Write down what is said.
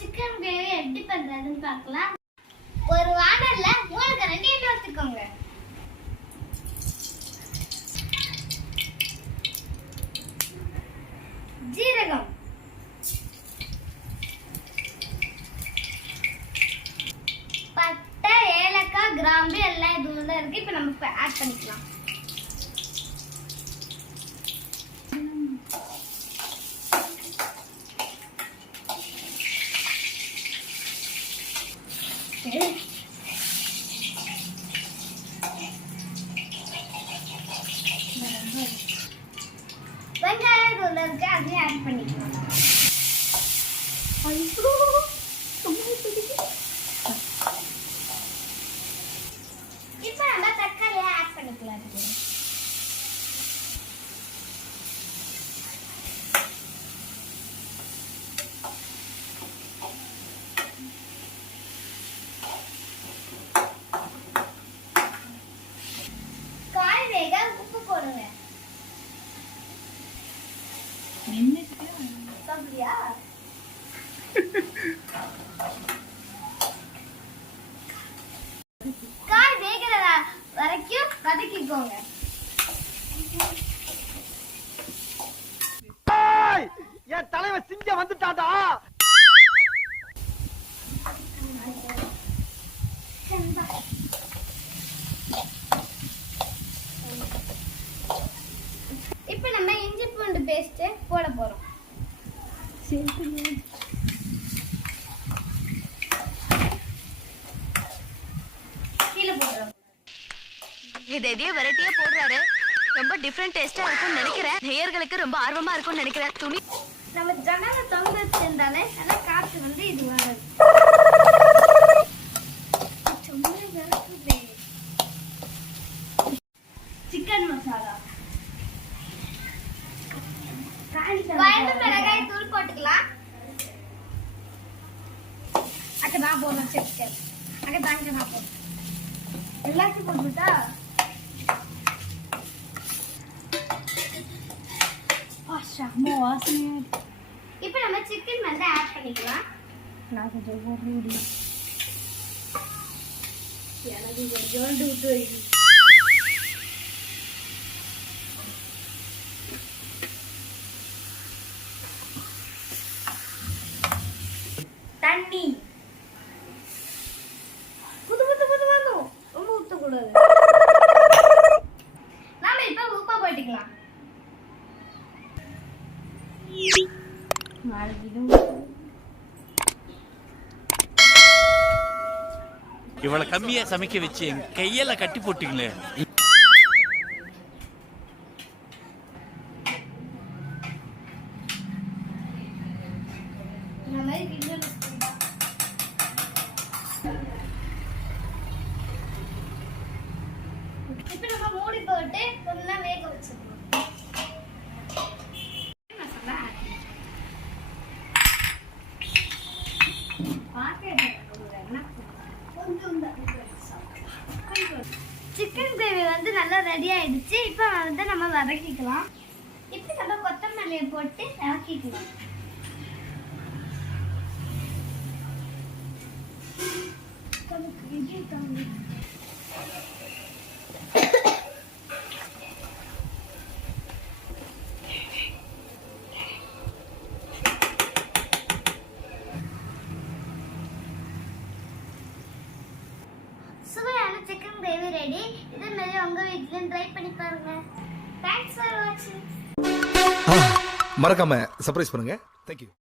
Chicken gravy எப்படி பண்றதுன்னு பார்க்கலாம். ஒரு வானல்ல 3 கரண்டி எண்ணெய் ஊத்திக்கோங்க. ஜீரகம், பட்டை, ஏலக்காய், கிராம்பு எல்லாம் இதுல இருக்கு. இப்போ நம்ம ஆட் பண்ணிக்கலாம். வெங்காயம் இதுல இருக்கு, அதையும் ஆட் பண்ணிக்கலாம். இப்போ நம்ம தக்காளியை ஆட் பண்ணிக்கலாம். காய் வேக உப்பு போடுங்க. அப்படியா? காய் வேகிற வரைக்கும் வதக்கிக்கோங்க. என் தலைவன் சிங்கம் வந்துட்டாடா. இப்ப நம்ம இஞ்சி பூண்டு பேஸ்ட் போட போறோம். கீழே போடுறோம். இது எதையோ வெரைட்டியா போடுறாரு. ரொம்ப டிஃபரெண்ட் டேஸ்டா இருக்கும்னு நினைக்கிறேன். நேயர்களுக்கு ரொம்ப ஆர்வமா இருக்கும்னு நினைக்கிறேன். துணி நம்ம ஜன்னல தொங்க வச்சிருந்தாலே நல்லா காற்று வந்து இது வராது. சிக்கன் மசாலா, வயது மிளகாய் தூள் போட்டுக்கலாம். அக்கா நான் போடுறேன். சிக்கன் அக்கா தாங்க நான் போடுறேன். எல்லாத்தையும் போட்டுட்டா இப்போ நம்ம சிக்கன் வந்து ஆட் பண்ணிக்கலாம். நான் கொஞ்சம் போடுறேன். எனக்கு கொஞ்சோண்டு விட்டு வைக்கணும். தண்ணி புது புது புது வந்தோம். ரொம்ப ஊற்றக்கூடாது. நாம இப்போ உப்பை போட்டுக்கலாம். இவ்வளவு கம்மியா சமைக்க வச்சு என் கையில கட்டி போட்டீங்களே. இப்போ நம்ம மூடி போட்டு கொஞ்சம் வேக வச்சிடலாம். சிக்கன் கிரேவி வந்து நல்லா ரெடி ஆயிடுச்சு. இப்போ வந்து நம்ம வதக்கிக்கலாம். இப்போ நம்ம கொத்தமல்லியை போட்டு வதக்கிக்கலாம். சுவையான சிக்கன் கிரேவி ரெடி. இதே மாதிரி உங்க வீட்லயும் ட்ரை பண்ணி பாருங்க. தேங்க்ஸ் ஃபார் வாட்சிங். மறக்காம சர்ப்ரைஸ் பண்ணுங்க. Thank you.